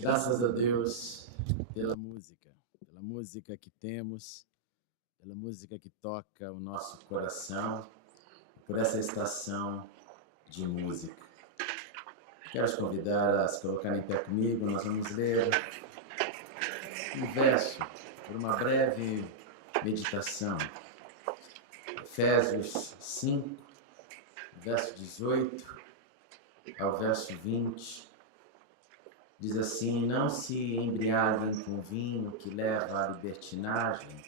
Graças a Deus pela música que temos, pela música que toca o nosso coração, por essa estação de música. Quero te convidar a se colocar em pé comigo, nós vamos ler um verso por uma breve meditação. Efésios 5, verso 18 ao verso 20. Diz assim: não se embriaguem com vinho que leva à libertinagem,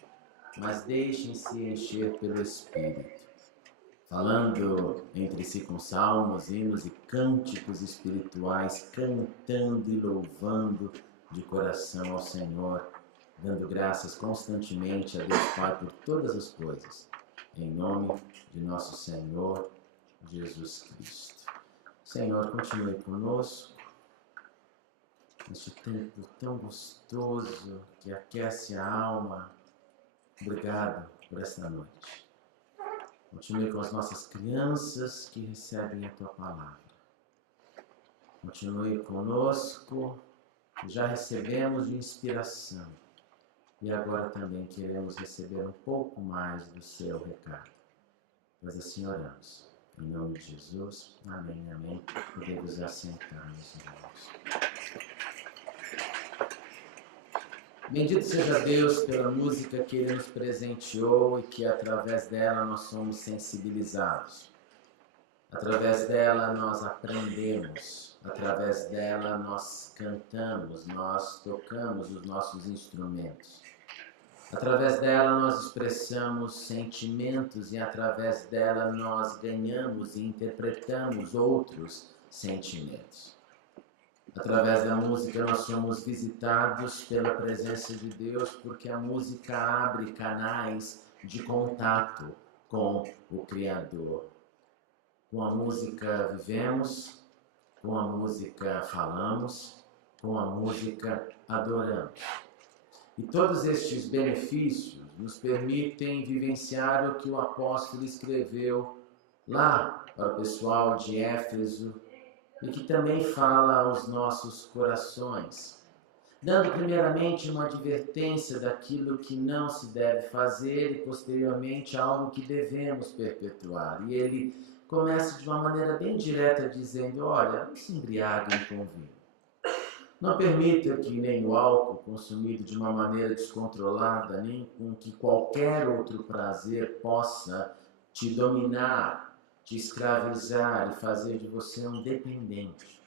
mas deixem-se encher pelo Espírito, falando entre si com salmos, hinos e cânticos espirituais, cantando e louvando de coração ao Senhor, dando graças constantemente a Deus Pai por todas as coisas, em nome de nosso Senhor Jesus Cristo. Senhor, continue conosco neste tempo tão gostoso que aquece a alma. Obrigado por esta noite. Continue com as nossas crianças que recebem a Tua Palavra. Continue conosco, que já recebemos de inspiração e agora também queremos receber um pouco mais do Seu recado. Pois assim oramos. Em nome de Jesus. Amém, amém. Podemos assentar, meus irmãos. Bendito seja Deus pela música que Ele nos presenteou e que através dela nós somos sensibilizados. Através dela nós aprendemos, através dela nós cantamos, nós tocamos os nossos instrumentos. Através dela nós expressamos sentimentos e através dela nós ganhamos e interpretamos outros sentimentos. Através da música nós somos visitados pela presença de Deus, porque a música abre canais de contato com o Criador. Com a música vivemos, com a música falamos, com a música adoramos. E todos estes benefícios nos permitem vivenciar o que o apóstolo escreveu lá para o pessoal de Éfeso, e que também fala aos nossos corações, dando primeiramente uma advertência daquilo que não se deve fazer e posteriormente algo que devemos perpetuar. E ele começa de uma maneira bem direta dizendo: olha, não se embriaguem com vinho. Não permita que nem o álcool consumido de uma maneira descontrolada, nem com que qualquer outro prazer possa te dominar, te escravizar e fazer de você um dependente.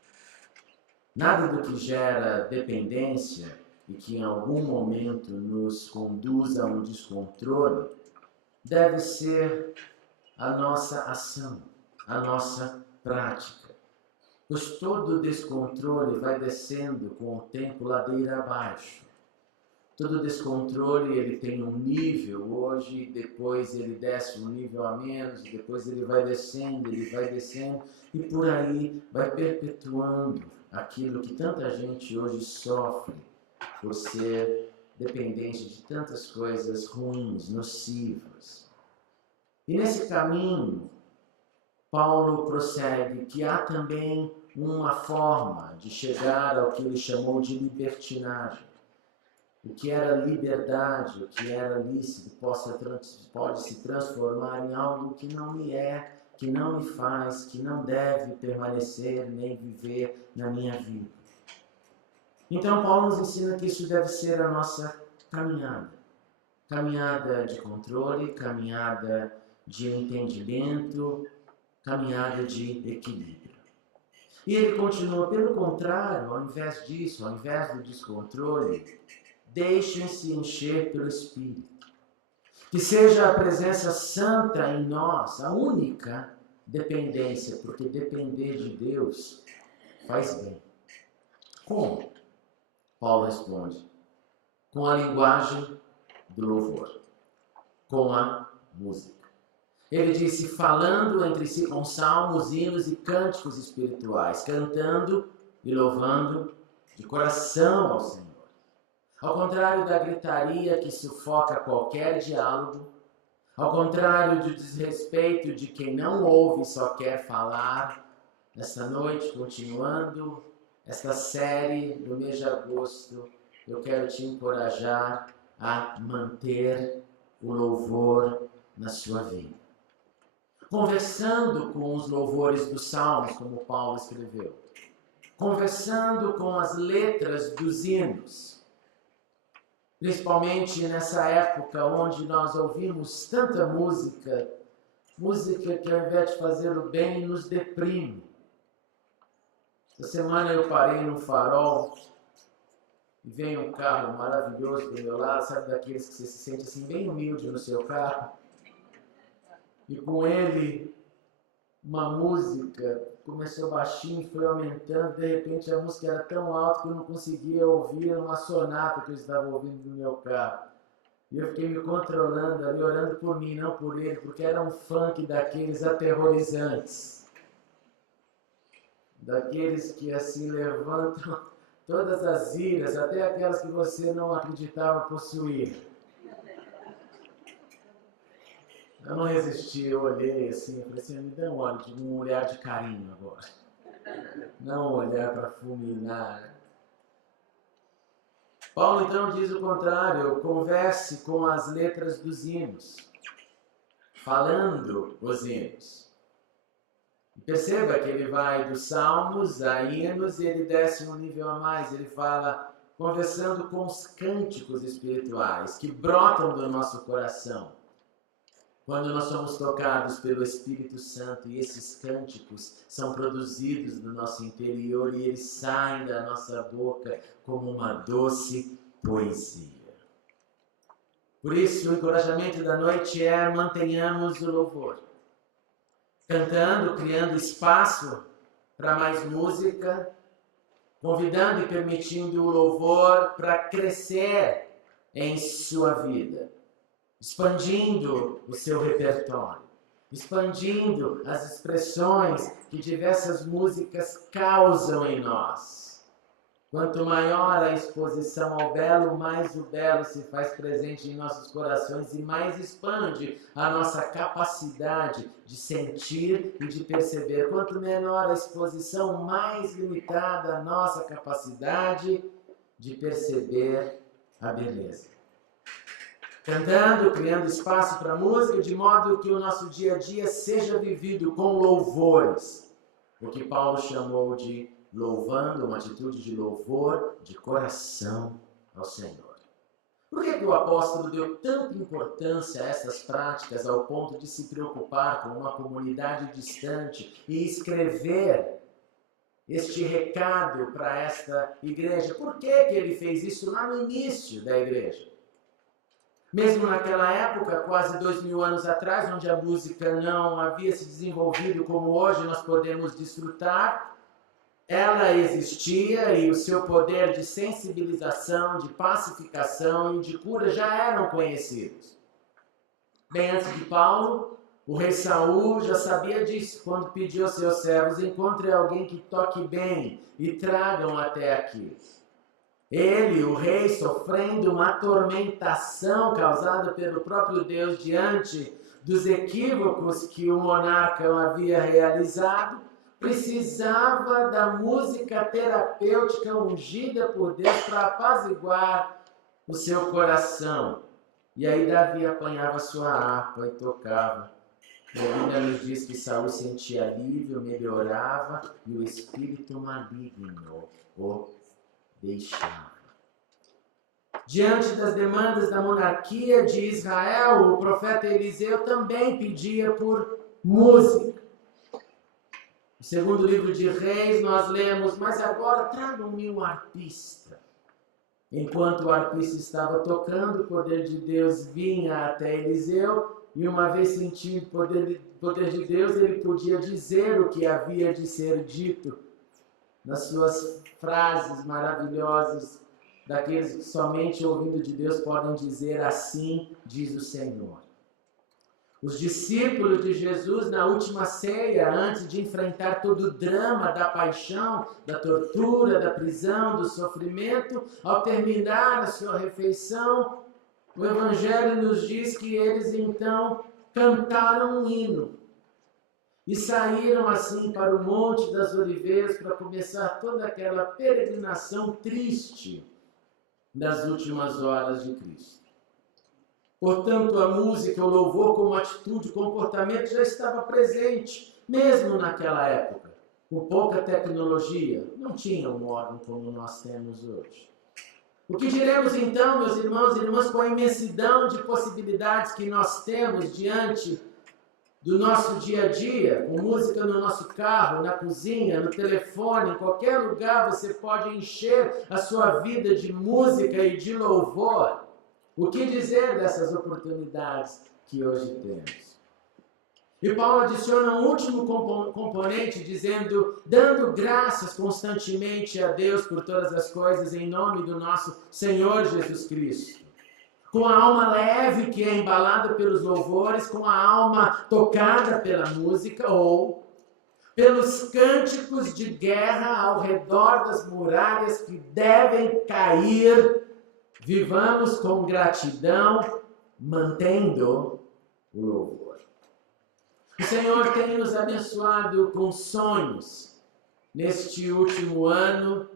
Nada do que gera dependência e que em algum momento nos conduz a um descontrole deve ser a nossa ação, a nossa prática. Pois todo descontrole vai descendo com o tempo ladeira abaixo. Todo descontrole ele tem um nível hoje, depois ele desce um nível a menos, depois ele vai descendo e por aí vai perpetuando aquilo que tanta gente hoje sofre por ser dependente de tantas coisas ruins, nocivas. E nesse caminho, Paulo prossegue que há também uma forma de chegar ao que ele chamou de libertinagem. O que era liberdade, o que era lícito, pode se transformar em algo que não me é, que não me faz, que não deve permanecer nem viver na minha vida. Então Paulo nos ensina que isso deve ser a nossa caminhada. Caminhada de controle, caminhada de entendimento, caminhada de equilíbrio. E ele continua, pelo contrário, ao invés disso, ao invés do descontrole, deixem-se encher pelo Espírito. Que seja a presença santa em nós a única dependência, porque depender de Deus faz bem. Como? Paulo responde: com a linguagem do louvor, com a música. Ele disse: falando entre si com salmos, hinos e cânticos espirituais, cantando e louvando de coração ao Senhor. Ao contrário da gritaria que sufoca qualquer diálogo, ao contrário do desrespeito de quem não ouve e só quer falar, nessa noite, continuando esta série do mês de agosto, eu quero te encorajar a manter o louvor na sua vida. Conversando com os louvores dos salmos, como Paulo escreveu. Conversando com as letras dos hinos. Principalmente nessa época onde nós ouvimos tanta música, música que ao invés de fazer o bem, nos deprime. Essa semana eu parei no farol e veio um carro maravilhoso do meu lado, sabe daqueles que você se sente assim bem humilde no seu carro? E com ele, uma música começou baixinho, foi aumentando, de repente a música era tão alta que eu não conseguia ouvir, era uma sonata que eu estava ouvindo no meu carro. E eu fiquei me controlando ali, orando por mim, não por ele, porque era um funk daqueles aterrorizantes. Daqueles que assim levantam todas as iras, até aquelas que você não acreditava possuir. Eu não resisti, eu olhei assim, falei assim, me dá um olhar de carinho agora. Não um olhar para fulminar. Paulo então diz o contrário, converse com as letras dos hinos, falando os hinos. Perceba que ele vai dos salmos a hinos e ele desce um nível a mais. Ele fala conversando com os cânticos espirituais que brotam do nosso coração. Quando nós somos tocados pelo Espírito Santo e esses cânticos são produzidos no nosso interior e eles saem da nossa boca como uma doce poesia. Por isso, o encorajamento da noite é mantenhamos o louvor. Cantando, criando espaço para mais música, convidando e permitindo o louvor para crescer em sua vida, expandindo o seu repertório, expandindo as expressões que diversas músicas causam em nós. Quanto maior a exposição ao belo, mais o belo se faz presente em nossos corações e mais expande a nossa capacidade de sentir e de perceber. Quanto menor a exposição, mais limitada a nossa capacidade de perceber a beleza. Cantando, criando espaço para a música, de modo que o nosso dia a dia seja vivido com louvores, o que Paulo chamou de louvando, uma atitude de louvor de coração ao Senhor. Por que o apóstolo deu tanta importância a essas práticas ao ponto de se preocupar com uma comunidade distante e escrever este recado para esta igreja? Por que ele fez isso lá no início da igreja? Mesmo naquela época, quase 2000 anos atrás, onde a música não havia se desenvolvido como hoje nós podemos desfrutar, ela existia e o seu poder de sensibilização, de pacificação e de cura já eram conhecidos. Bem antes de Paulo, o rei Saul já sabia disso quando pediu aos seus servos: encontre alguém que toque bem e tragam até aqui. Ele, o rei, sofrendo uma atormentação causada pelo próprio Deus diante dos equívocos que o monarca havia realizado, precisava da música terapêutica ungida por Deus para apaziguar o seu coração. E aí Davi apanhava sua harpa e tocava. E a Bíblia nos diz que Saul sentia alívio, melhorava e o espírito maligno o deixava. Diante das demandas da monarquia de Israel, o profeta Eliseu também pedia por música. No segundo livro de Reis, nós lemos: mas agora tragam-me um arpista. Enquanto o arpista estava tocando, o poder de Deus vinha até Eliseu, e uma vez sentindo o poder de Deus, ele podia dizer o que havia de ser dito nas suas frases maravilhosas, daqueles que somente ouvindo de Deus podem dizer: assim diz o Senhor. Os discípulos de Jesus, na última ceia, antes de enfrentar todo o drama da paixão, da tortura, da prisão, do sofrimento, ao terminar a sua refeição, o Evangelho nos diz que eles então cantaram um hino. e saíram assim para o Monte das Oliveiras para começar toda aquela peregrinação triste das últimas horas de Cristo. Portanto, a música, o louvor como atitude, comportamento já estava presente, mesmo naquela época. Com pouca tecnologia, não tinha um órgão como nós temos hoje. O que diremos então, meus irmãos e irmãs, com a imensidão de possibilidades que nós temos diante do nosso dia a dia, com música no nosso carro, na cozinha, no telefone, em qualquer lugar você pode encher a sua vida de música e de louvor. O que dizer dessas oportunidades que hoje temos? E Paulo adiciona um último componente, dizendo, dando graças constantemente a Deus por todas as coisas, em nome do nosso Senhor Jesus Cristo. Com a alma leve que é embalada pelos louvores, com a alma tocada pela música, ou pelos cânticos de guerra ao redor das muralhas que devem cair, vivamos com gratidão, mantendo o louvor. O Senhor tem nos abençoado com sonhos neste último ano,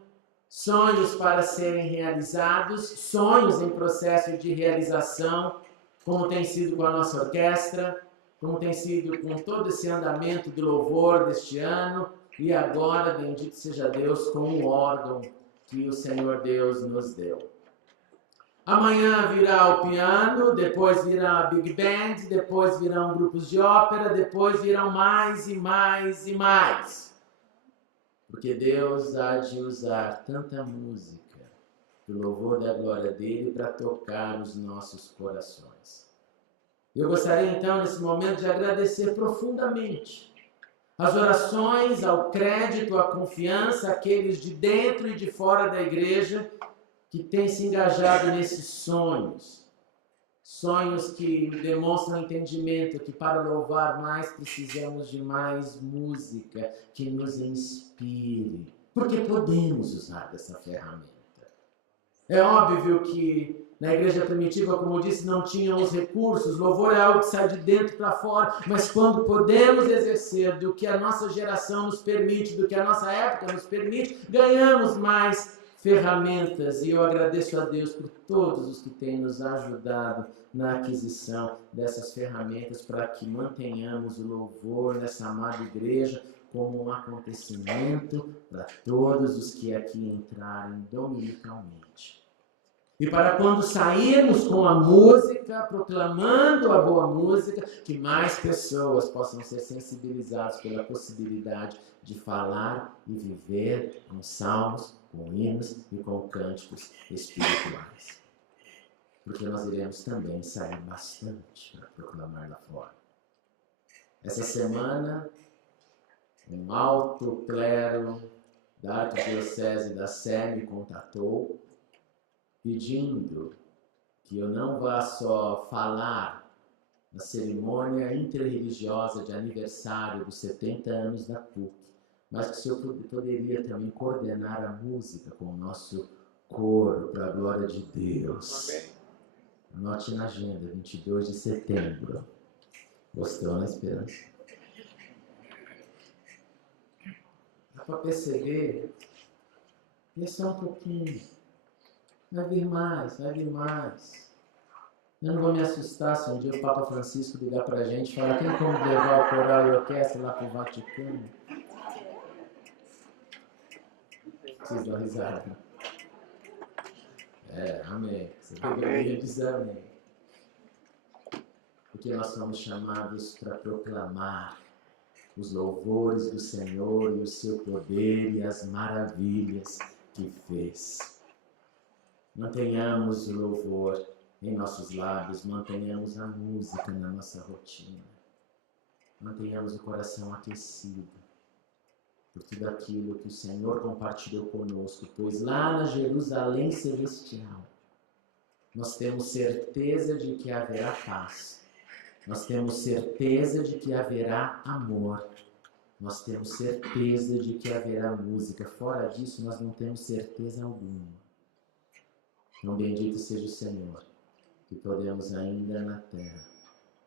sonhos para serem realizados, sonhos em processo de realização, como tem sido com a nossa orquestra, como tem sido com todo esse andamento do louvor deste ano, e agora, bendito seja Deus, com o órgão que o Senhor Deus nos deu. Amanhã virá o piano, depois virá a Big Band, depois virão grupos de ópera, depois virão mais e mais e mais. Porque Deus há de usar tanta música, o louvor da glória dele, para tocar os nossos corações. Eu gostaria então, nesse momento, de agradecer profundamente as orações, ao crédito, à confiança, aqueles de dentro e de fora da igreja, que tem se engajado nesses sonhos. Sonhos que demonstram entendimento que para louvar mais precisamos de mais música que nos inspire. Porque podemos usar dessa ferramenta. É óbvio que na igreja primitiva, como eu disse, não tinham os recursos. Louvor é algo que sai de dentro para fora. Mas quando podemos exercer do que a nossa geração nos permite, do que a nossa época nos permite, ganhamos mais ferramentas, e eu agradeço a Deus por todos os que têm nos ajudado na aquisição dessas ferramentas para que mantenhamos o louvor nessa amada igreja como um acontecimento para todos os que aqui entrarem dominicalmente. E para quando sairmos com a música, proclamando a boa música, que mais pessoas possam ser sensibilizadas pela possibilidade de falar e viver com salmos, com hinos e com cânticos espirituais. Porque nós iremos também sair bastante para proclamar lá fora. Essa semana, um alto clero da Arquidiocese da Sé me contatou, pedindo que eu não vá só falar na cerimônia interreligiosa de aniversário dos 70 anos da PUC, mas que se eu poderia também coordenar a música com o nosso coro para a glória de Deus. Amém. Anote na agenda, 22 de setembro. Gostou, na esperança? Dá para perceber? É só um pouquinho. Vai vir mais, vai vir mais. Eu não vou me assustar se um dia o Papa Francisco ligar para a gente e falar: tem como levar o coral e a orquestra lá para o Vaticano? Vocês dão risada. Amém. Você deveria dizer amém. Porque nós somos chamados para proclamar os louvores do Senhor e o seu poder e as maravilhas que fez. Mantenhamos o louvor em nossos lábios, mantenhamos a música na nossa rotina, mantenhamos o coração aquecido por tudo aquilo que o Senhor compartilhou conosco, pois lá na Jerusalém Celestial nós temos certeza de que haverá paz, nós temos certeza de que haverá amor, nós temos certeza de que haverá música. Fora disso, nós não temos certeza alguma. Então, bendito seja o Senhor, que podemos ainda na terra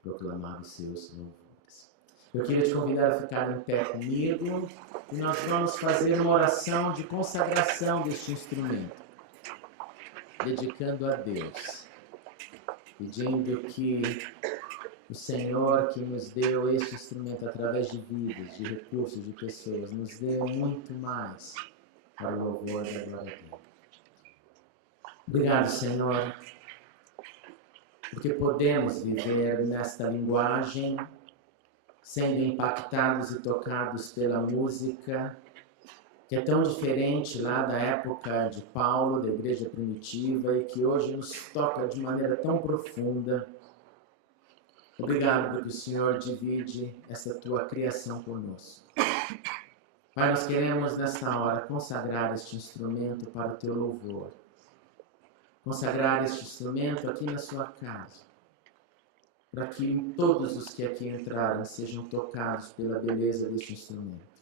proclamar os seus louvores. Eu queria te convidar a ficar em pé comigo e nós vamos fazer uma oração de consagração deste instrumento, dedicando a Deus, pedindo que o Senhor que nos deu este instrumento através de vidas, de recursos, de pessoas, nos dê muito mais para o louvor da glória dele. Obrigado, Senhor, porque podemos viver nesta linguagem, sendo impactados e tocados pela música, que é tão diferente lá da época de Paulo, da igreja primitiva, e que hoje nos toca de maneira tão profunda. Obrigado porque o Senhor divide essa tua criação conosco. Pai, nós queremos nesta hora consagrar este instrumento para o teu louvor. Consagrar este instrumento aqui na sua casa, para que todos os que aqui entrarem sejam tocados pela beleza deste instrumento.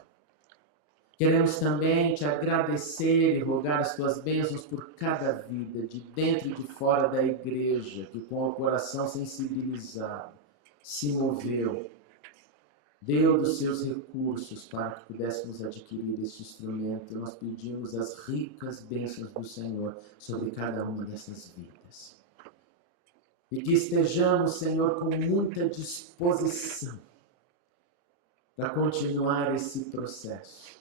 Queremos também te agradecer e rogar as tuas bênçãos por cada vida, de dentro e de fora da igreja, que com o coração sensibilizado se moveu, deu dos seus recursos para que pudéssemos adquirir este instrumento. Nós pedimos as ricas bênçãos do Senhor sobre cada uma dessas vidas. E que estejamos, Senhor, com muita disposição para continuar esse processo.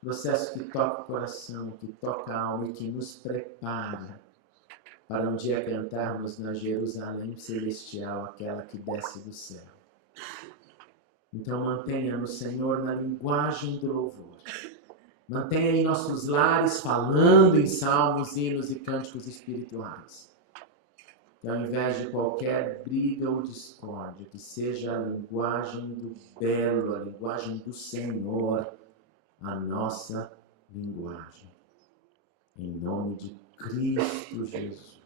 Processo que toca o coração, que toca a alma e que nos prepara para um dia cantarmos na Jerusalém celestial, aquela que desce do céu. Então mantenha-nos, Senhor, na linguagem do louvor. Mantenha em nossos lares falando em salmos, hinos e cânticos espirituais. Que ao invés de qualquer briga ou discórdia, que seja a linguagem do belo, a linguagem do Senhor, a nossa linguagem. Em nome de Cristo Jesus.